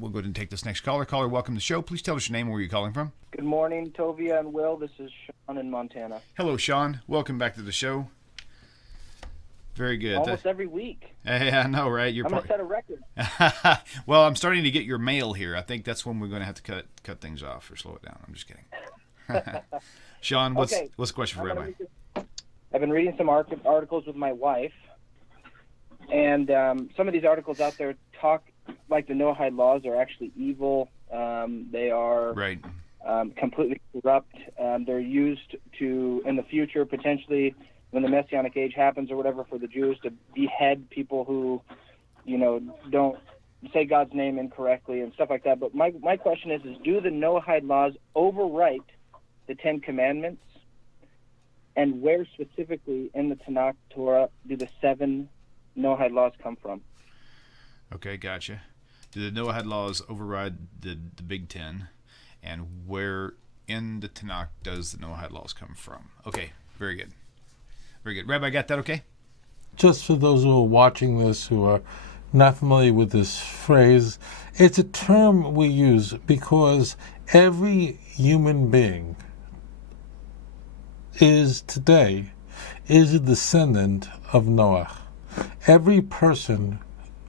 We'll go ahead and take this next caller. Caller, welcome to the show. Please tell us your name and where you're calling from. Good morning, Tovia and Will. This is Sean in Montana. Hello, Sean. Welcome back to the show. Very good. Almost every week. Yeah, I know, right? I'm going to set a record. Well, I'm starting to get your mail here. I think that's when we're going to have to cut things off or slow it down. I'm just kidding. Sean, what's the question for Rabbi? I've been reading some articles with my wife, and some of these articles out there talk like the Noahide laws are actually evil. They are right. Completely corrupt. They're used to, in the future, potentially, when the Messianic age happens or whatever, for the Jews to behead people who, don't say God's name incorrectly and stuff like that. But my question is do the Noahide laws overwrite the Ten Commandments? And where specifically in the Tanakh Torah do the 7 Noahide laws come from? Okay, gotcha. Do the Noahide laws override the Big Ten? And where in the Tanakh does the Noahide laws come from? Okay, very good. Very good. Rabbi, got that okay? Just for those who are watching this who are not familiar with this phrase, it's a term we use because every human being today is a descendant of Noah. Every person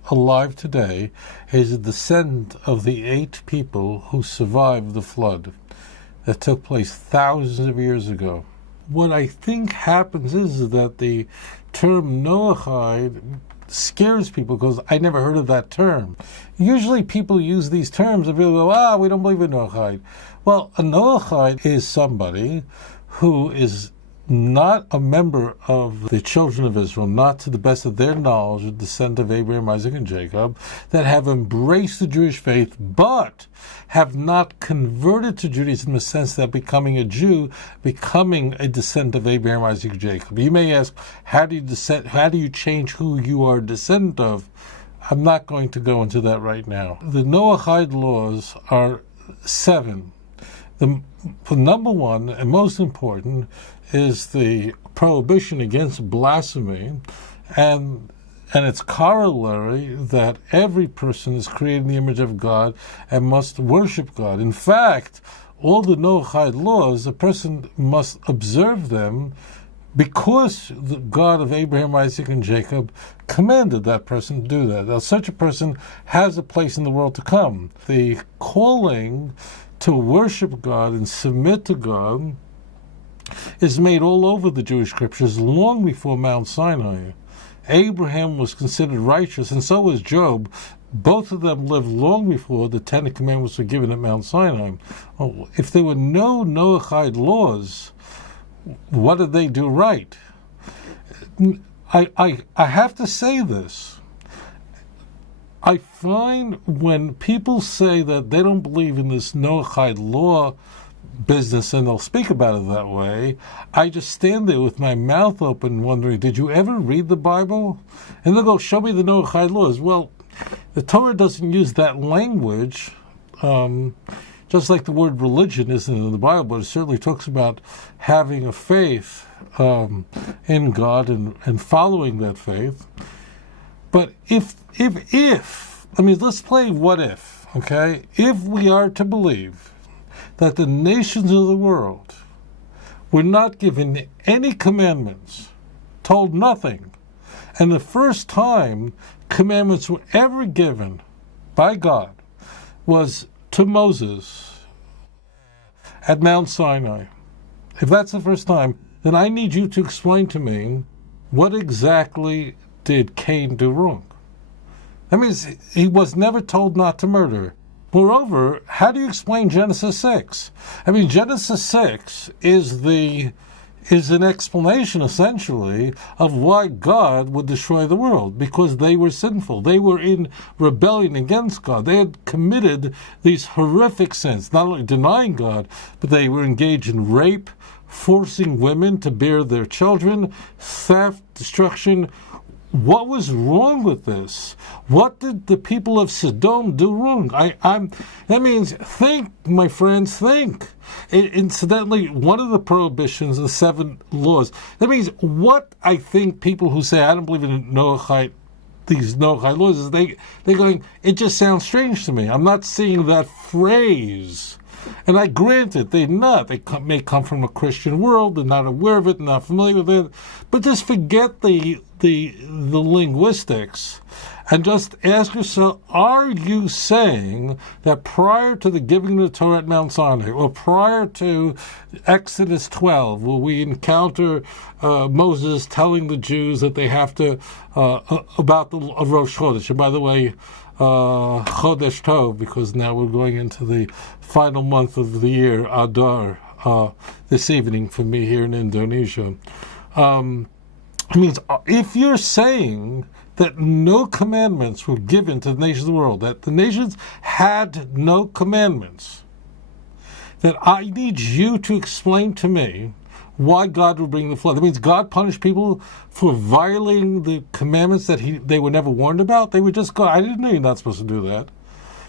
alive today is a descendant of the 8 people who survived the flood that took place thousands of years ago. What I think happens is that the term Noachide scares people because I never heard of that term. Usually people use these terms and people go, we don't believe in Noachide. Well, a Noachide is somebody who is not a member of the children of Israel, not to the best of their knowledge, a descendant of Abraham, Isaac, and Jacob, that have embraced the Jewish faith, but have not converted to Judaism in the sense that becoming a Jew, becoming a descendant of Abraham, Isaac, and Jacob. You may ask, how do you change who you are a descendant of? I'm not going to go into that right now. The Noahide laws are 7. The number 1 and most important is the prohibition against blasphemy, and its corollary that every person is created in the image of God and must worship God. In fact, all the Noachide laws, a person must observe them because the God of Abraham, Isaac, and Jacob commanded that person to do that. Now, such a person has a place in the world to come. The calling to worship God and submit to God is made all over the Jewish scriptures long before Mount Sinai. Abraham was considered righteous, and so was Job. Both of them lived long before the 10 Commandments were given at Mount Sinai. If there were no Noachide laws, what did they do right? I have to say this. I find when people say that they don't believe in this Noachide law business and they'll speak about it that way, I just stand there with my mouth open wondering, did you ever read the Bible? And they'll go, show me the Noachide laws. Well, the Torah doesn't use that language, just like the word religion isn't in the Bible, but it certainly talks about having a faith in God and following that faith. But if let's play what if, okay? If we are to believe that the nations of the world were not given any commandments, told nothing, and the first time commandments were ever given by God was to Moses at Mount Sinai. If that's the first time, then I need you to explain to me what exactly did Cain do wrong. That means he was never told not to murder. Moreover, how do you explain Genesis 6? Genesis 6 is an explanation, essentially, of why God would destroy the world, because they were sinful. They were in rebellion against God. They had committed these horrific sins, not only denying God, but they were engaged in rape, forcing women to bear their children, theft, destruction. What was wrong with this? What did the people of Sodom do wrong? That means think, my friends, think. Incidentally, one of the prohibitions, the 7 laws, that means what I think people who say, I don't believe in Noachide these Noachide laws is they're going, it just sounds strange to me. I'm not seeing that phrase. And I grant it, they're not. They may come from a Christian world, they're not aware of it, not familiar with it. But just forget the linguistics and just ask yourself, are you saying that prior to the giving of the Torah at Mount Sinai, or prior to Exodus 12, where we encounter Moses telling the Jews that they have to, about the Rosh Chodesh, and by the way, Chodesh Tov, because now we're going into the final month of the year, Adar, this evening for me here in Indonesia. It means if you're saying that no commandments were given to the nations of the world, that the nations had no commandments, that I need you to explain to me why God would bring the flood. That means God punished people for violating the commandments that they were never warned about. They would just go, I didn't know you're not supposed to do that.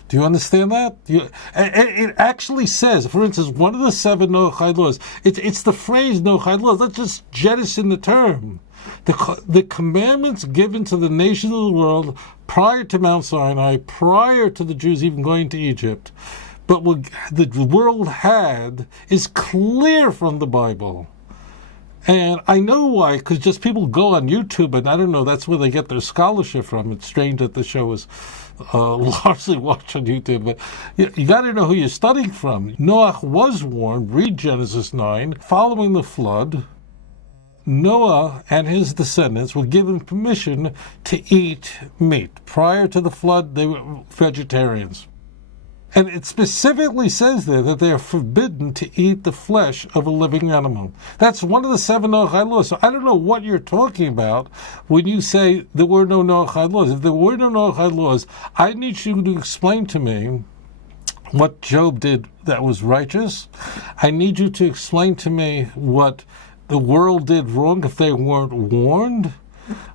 Do you understand that? It actually says, for instance, one of the 7 Noachide laws, it's the phrase Noachide laws. Let's just jettison the term. The commandments given to the nations of the world prior to Mount Sinai, prior to the Jews even going to Egypt, but what the world had is clear from the Bible. And I know why, because just people go on YouTube, and I don't know, that's where they get their scholarship from. It's strange that the show is largely watched on YouTube, but you got to know who you're studying from. Noah was warned, read Genesis 9, following the flood, Noah and his descendants were given permission to eat meat. Prior to the flood, they were vegetarians. And it specifically says there that they are forbidden to eat the flesh of a living animal. That's one of the 7 Noachide laws. So I don't know what you're talking about when you say there were no Noachide laws. If there were no Noachide laws, I need you to explain to me what Job did that was righteous. I need you to explain to me what the world did wrong if they weren't warned.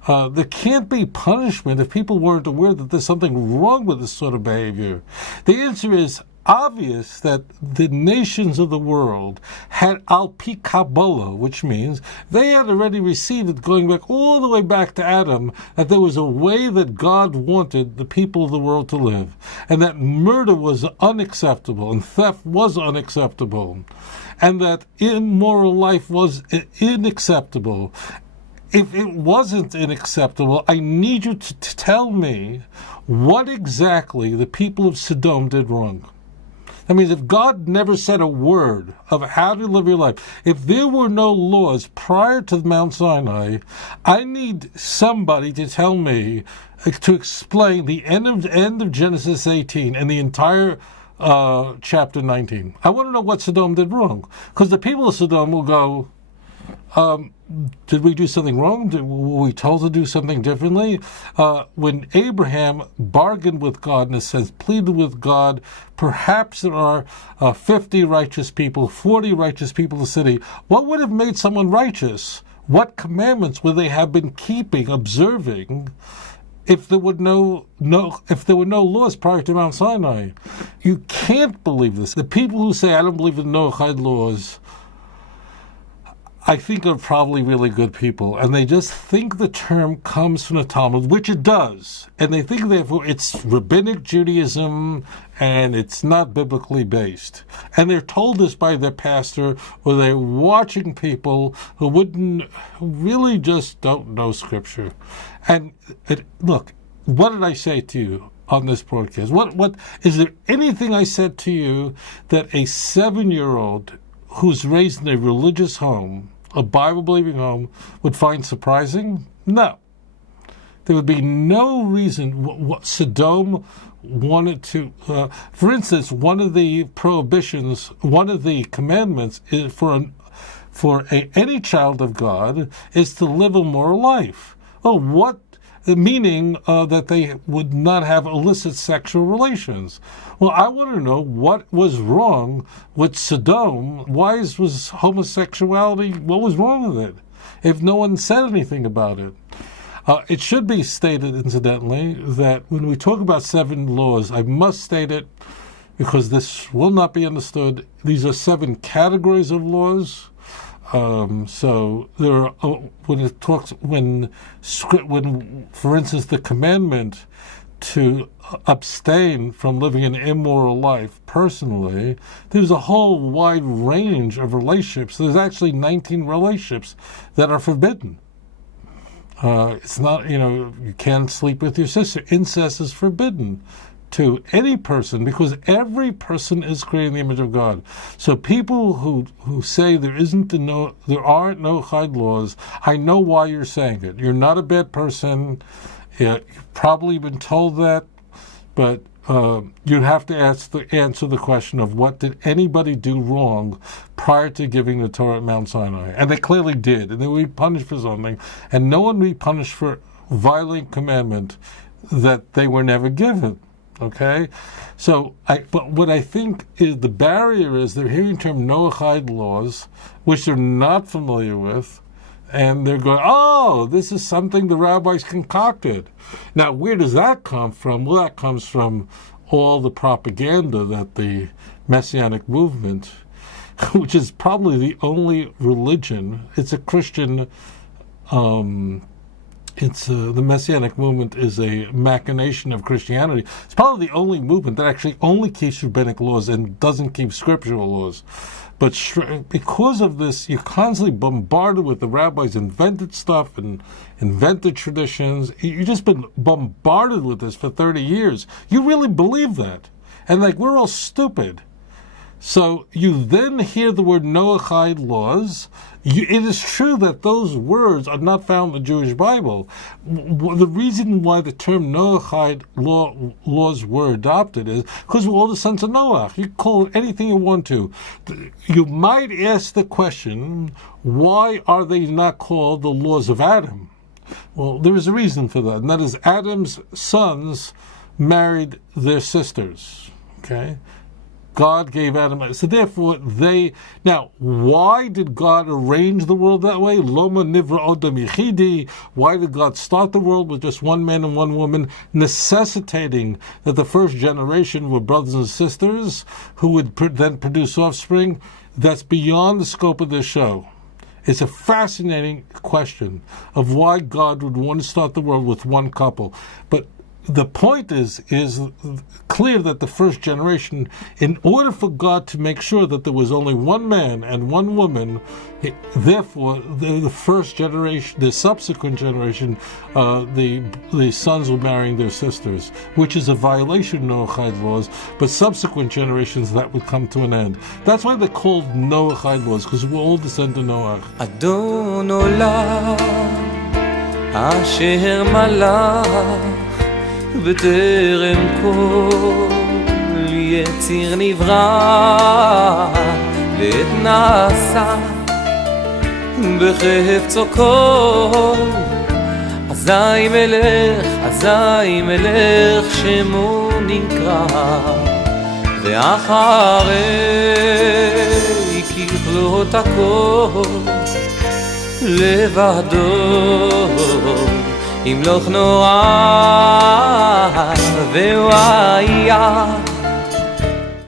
There can't be punishment if people weren't aware that there's something wrong with this sort of behavior. The answer is obvious that the nations of the world had al pi Kabbalah, which means they had already received it going back all the way back to Adam, that there was a way that God wanted the people of the world to live, and that murder was unacceptable and theft was unacceptable, and that immoral life was unacceptable. If it wasn't unacceptable, I need you to tell me what exactly the people of Sodom did wrong. That means if God never said a word of how to live your life, if there were no laws prior to Mount Sinai, I need somebody to tell me, to explain the end of Genesis 18 and the entire chapter 19. I want to know what Sodom did wrong. Because the people of Sodom will go, did we do something wrong? Were we told to do something differently? When Abraham bargained with God, in a sense, pleaded with God, perhaps there are 50 righteous people, 40 righteous people in the city. What would have made someone righteous? What commandments would they have been keeping, observing, if there were no laws prior to Mount Sinai? You can't believe this. The people who say, I don't believe in Noachide laws, I think are probably really good people, and they just think the term comes from the Talmud, which it does, and they think therefore it's rabbinic Judaism and it's not biblically based. And they're told this by their pastor, or they're watching people who really just don't know Scripture. And look, what did I say to you on this broadcast? What is there anything I said to you that a 7-year-old who's raised in a religious home, a Bible-believing home, would find surprising? No. There would be no reason what Sodom wanted to... for instance, one of the prohibitions, one of the commandments is for any child of God is to live a moral life. Meaning that they would not have illicit sexual relations. Well, I want to know what was wrong with Sodom. Why was homosexuality, what was wrong with it, if no one said anything about it? It should be stated, incidentally, that when we talk about 7 laws, I must state it because this will not be understood. These are 7 categories of laws. So there are, when, for instance, the commandment to abstain from living an immoral life personally, there's a whole wide range of relationships. There's actually 19 relationships that are forbidden. It's not, you can't sleep with your sister. Incest is forbidden to any person because every person is created in the image of God. So people who say there aren't Noachide laws, I know why you're saying it. You're not a bad person. You've probably been told that, but you'd have to answer the question of what did anybody do wrong prior to giving the Torah at Mount Sinai? And they clearly did, and they would be punished for something. And no one would be punished for violating commandment that they were never given. Okay? But what I think is the barrier is they're hearing the term Noachide laws, which they're not familiar with, and they're going, oh, this is something the rabbis concocted. Now, where does that come from? Well, that comes from all the propaganda that the Messianic movement, which is probably the only religion, it's a Christian, the Messianic movement is a machination of Christianity. It's probably the only movement that actually only keeps rabbinic laws and doesn't keep scriptural laws. But because of this, you're constantly bombarded with the rabbis invented stuff and invented traditions. You've just been bombarded with this for 30 years. You really believe that. And we're all stupid. So you then hear the word Noachide laws. It is true that those words are not found in the Jewish Bible. The reason why the term Noachide laws were adopted is because we're all the sons of Noach. You call it anything you want to. You might ask the question, why are they not called the laws of Adam? Well, there is a reason for that, and that is Adam's sons married their sisters. Okay? God gave Adam, so therefore now, why did God arrange the world that way? Loma nivra odam yichidi. Why did God start the world with just one man and one woman, necessitating that the first generation were brothers and sisters who would then produce offspring? That's beyond the scope of this show. It's a fascinating question of why God would want to start the world with one couple. But the point is clear that the first generation, in order for God to make sure that there was only one man and one woman, therefore the first generation, the subsequent generation, the sons were marrying their sisters, which is a violation of Noachide laws, but subsequent generations that would come to an end. That's why they're called Noachide laws, because we're all descended of Noach. Adon olam asher malach בטרם כל יציר נברא ועת נעשה בחפצו כל אזי מלך שמו נקרא ואחרי ככלות הכל לבדו ימלוך נוער והוא היה